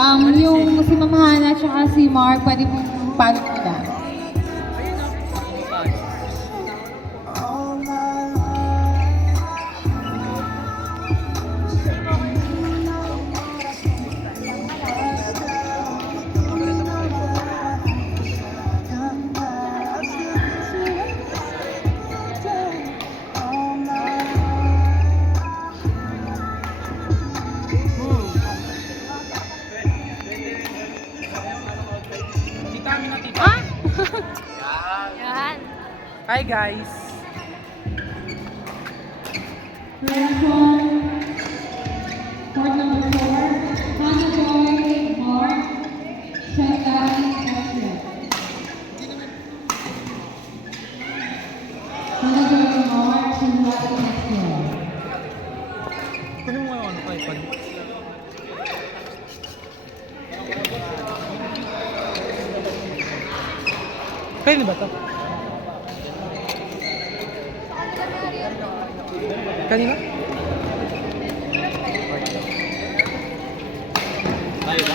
Yung si Ma'am Hana at si Mark, pwede mong follow mo na. Hi guys! Last one, court number 4, Hana Joy, Mark, Shanghai, Ashley. Hana Joy, Mark, Shanghai, Ashley. Kunin mo yung ano kayo pa. Kayo ba ito? Kanina? Tayo ba?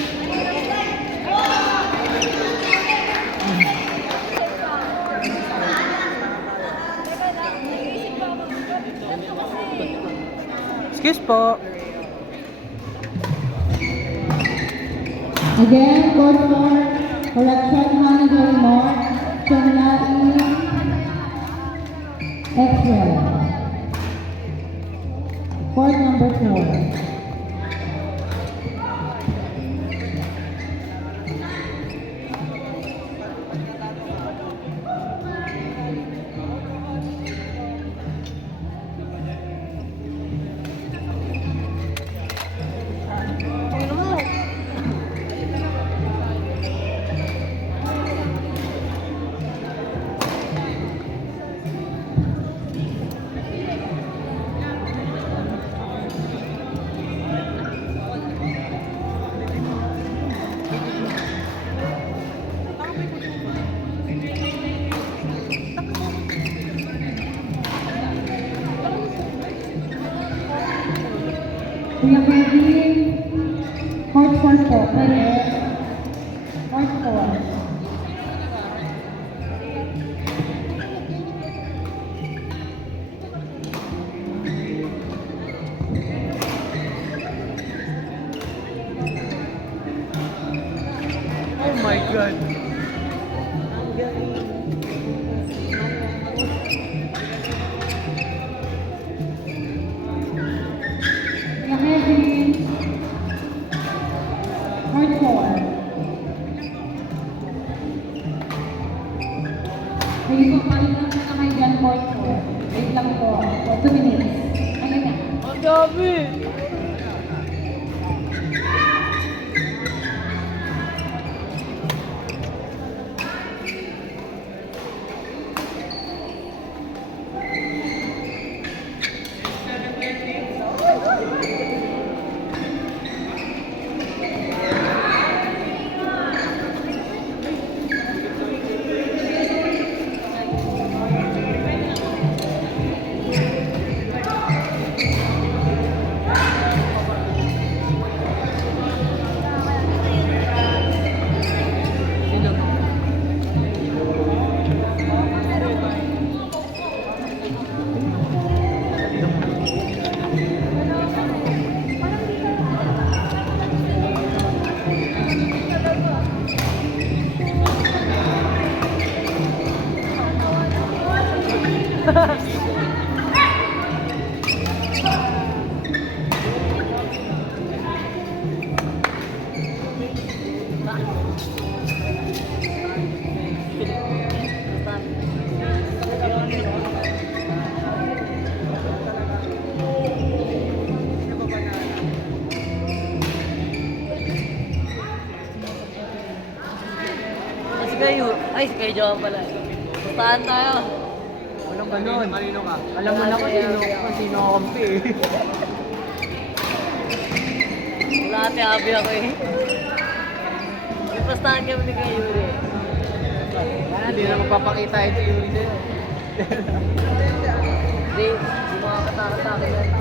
Excuse po. Again, court 4, correction, Hana Joy, Mark, Shanghai, Ashley. Court number 4. Kuya Kevin, court 4 po, pwede. Court 4. Oh my God! Kuya Kevin, court 4. Kayo po, palit lang po na kayo dyan, court 4. Wait lang po, 2 minutes. Ayun na. Ang dami! Ay, si kayo Johan pala. Pustahan tayo. Walang ganun. Kanino ka? Alam mo na sino ako kampi eh. Wala ate habi ako eh. Pustahan kami ni kayo Yuri. Hindi na magpapakita ito Yuri sa'yo. Hindi makakatakot-takot yan.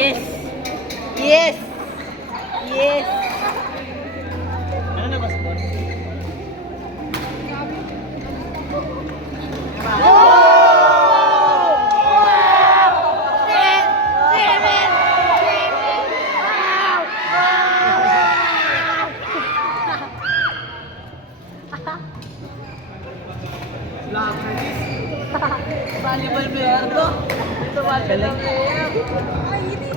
Yes! Yes! Yes! Ano na ba sa doon? Volleyball player to. Ito volleyball player.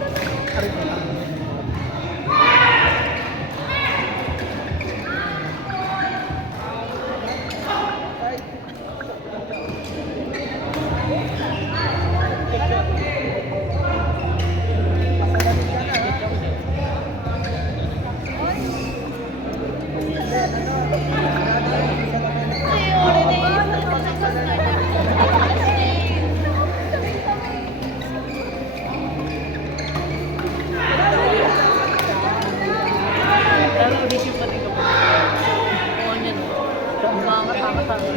Pero hindi pa din kapag. Oo niya no. Mga kasama-sama.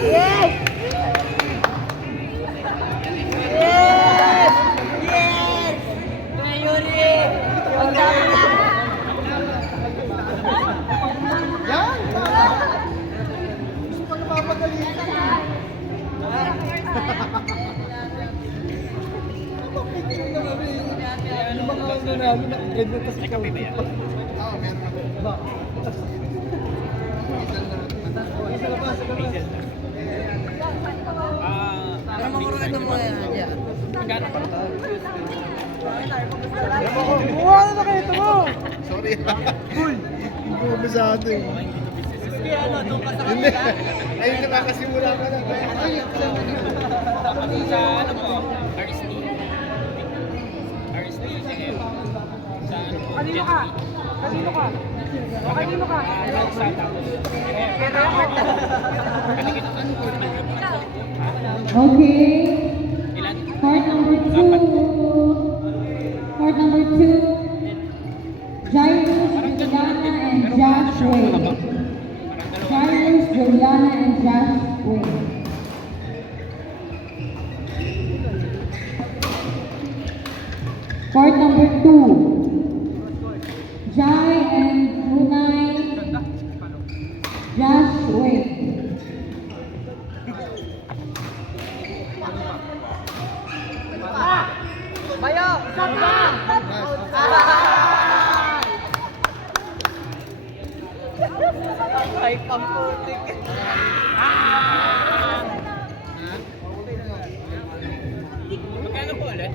Yes! Yes! Yes! Ngayon eh! Wala na! Yan! Gusto ko napapagalitan. Picture na kami. Yung mga ano namin, ganyan kasi kami ba yan? Oo, meron ako. Ba? Isa na ba? Ano makurugan ng mga yan dyan? Buwan na kayo ito mo! Sorry. Cool! Hindi ko masyado eh. Kaya ano, doon ka sa Hindi. Ayun na kakasimula ka na. Ay, Sa ano po? RST. RST, sige. Sa ano po? Kanino ka? Kanino ka? O kanino ka? Sa tapos. Okay. Ilan? Court number 2. Court number 2. Jairus, Juliana, and Josh Way. Jairus, Juliana, and Josh Way. Court number 2. Jai and Brunei. Josh Way. Bayo! Sama! Ay, pamputik. Magkano po ulit?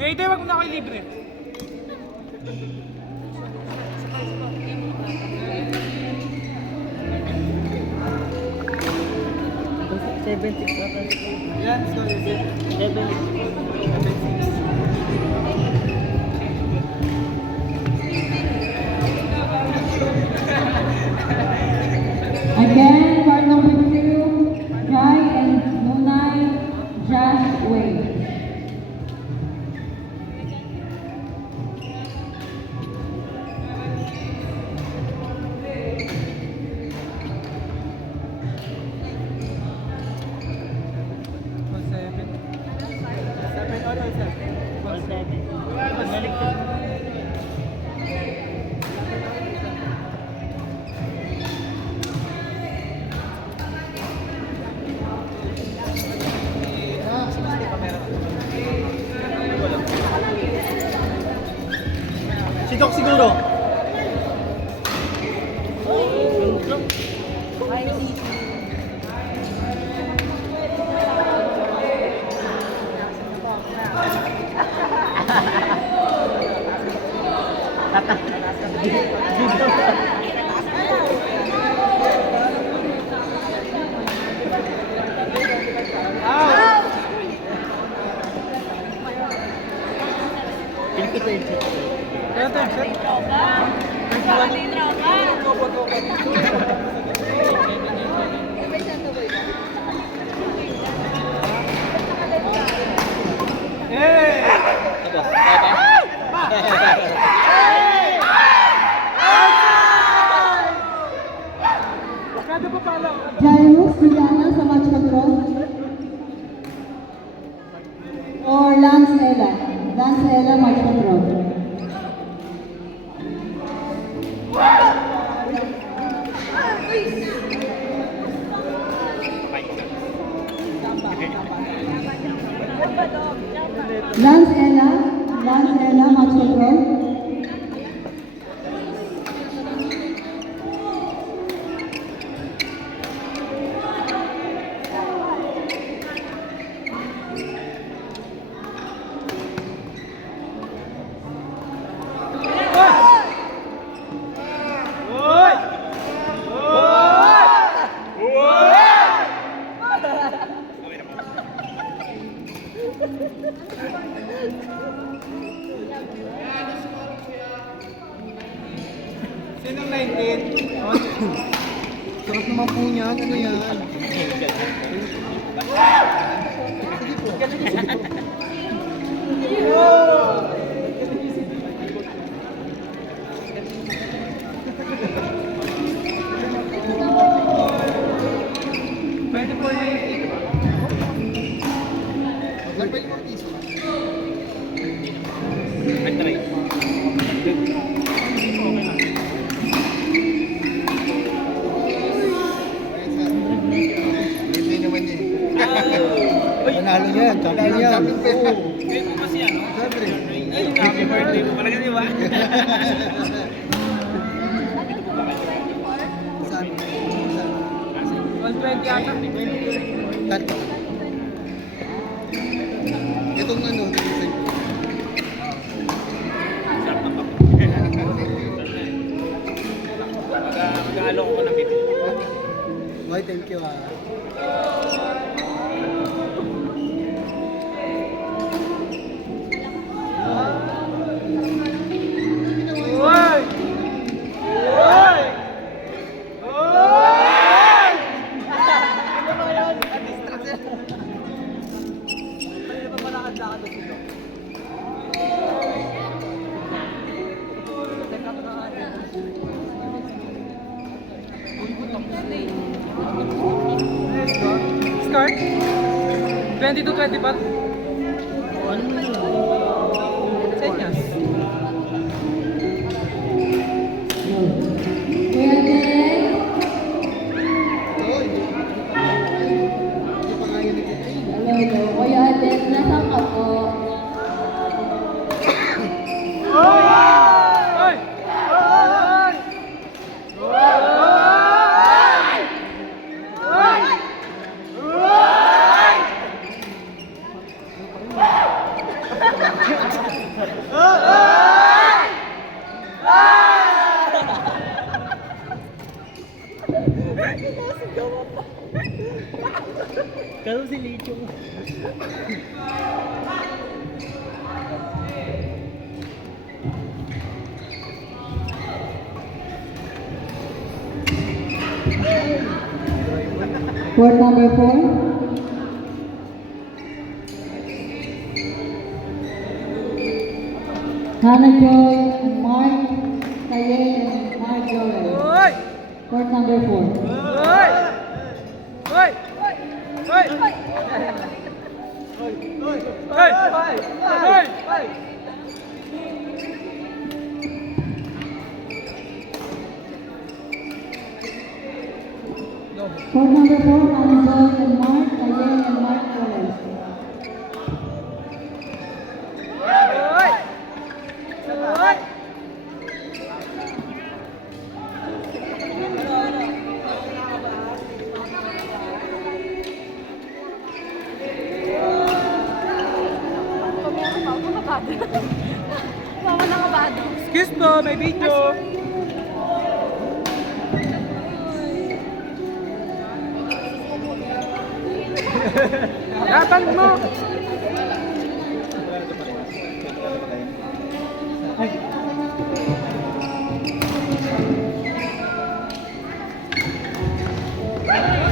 Hindi, wag mo na kayo libre. Yan, so Again, card number 2, Jai and Nunai Josh Way. Si Doc siguro. Jairus Juliana sa match control. Or Lance Ella. Lance Ella, match control. Lance Ella, match control. Sinong 19? Sarap naman po niya. Ano yan? Pwede po yung Maglagay mo artista. Nag-try. Hindi naman yun. Panalo yan. Champion yan. Kaya mo kasi ano? Siyempre. Ay, happy birthday mo pala di ba? Saan? 120 ata. Tatlo. Itong ano, Mag-aalok ko ng bibig. Why, thank you Start? 20 to 20 pa? Senyas. Kuya Deng. Hello. Kuya Deng, nasaan ka po? Hoy! Kalau si Licho. Court number 4. Hannah Joy, Mark Taye, and Mark Joel. Hoy! Court number 4. Hoy! Hoy! Hoy! Hey! Hey! Hey! Court number 4, Alonzo and Mark, Ayen and Mark Torres. Hey! Hey! Mama na kabado. Excuse po, may video. Laban mo!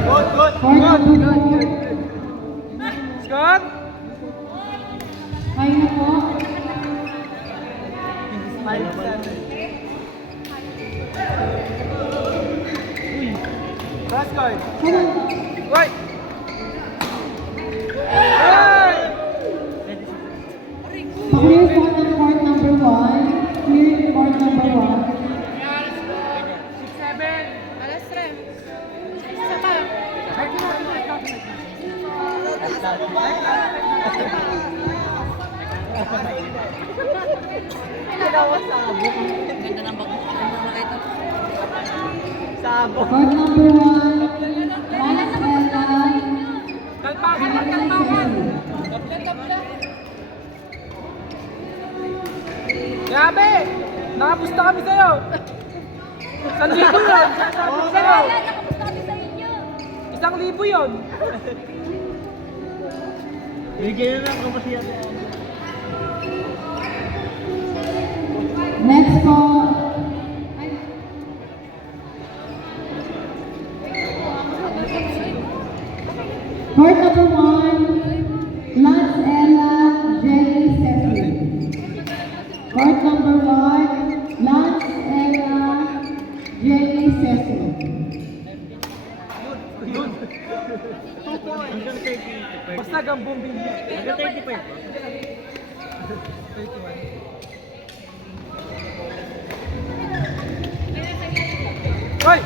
Court number 4, Scott? kayo na po. Last card. Come on. Right! Hey! Clear po ng court number 1. Clear court number 1. 6-7. Alas 3. Isa pa. Ganda ng bag. Sabo. Court number 1. Lance Ella. Kalpakan lang, kalpakan! Grabe! Nakapusta kami sa'yo! 1,000 yun! Sabi sa'yo! 1,000 yun! Bigyan na lang ako siya. Next po. Court number 1. Lance Ella, Jenny Cecil. Court number 1. Lance Ella, Jenny Cecil. Yun! Hanggang 30. Basta gambong bilya. Hanggang 35. 31. Hoy!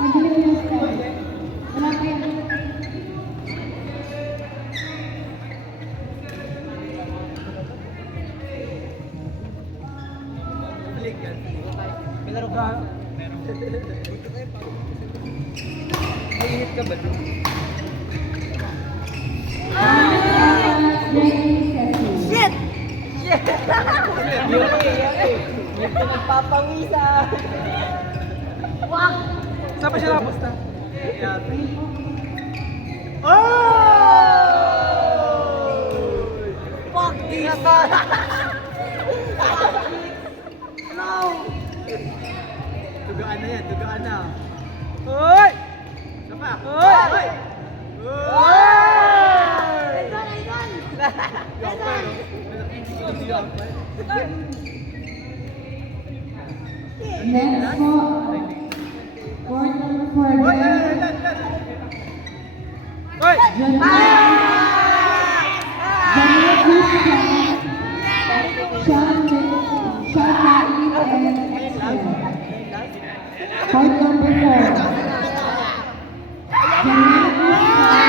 Magaling yung style. Wala pa yan. May laro ka? Mainit ka ba? Jenny Cecil. Shit! May pinagpapawisan. Wag! Saan pa siya nakapusta? Fuck this! No! Tugaan na yan, tugaan na. Hoy! Isa pa. Hoy! Hoy! Next po. Court number 4 again. Hoy! Janelle Guzman, Sean Mali, and Excel. Court number 4. Janelle Guzman.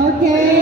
Okay.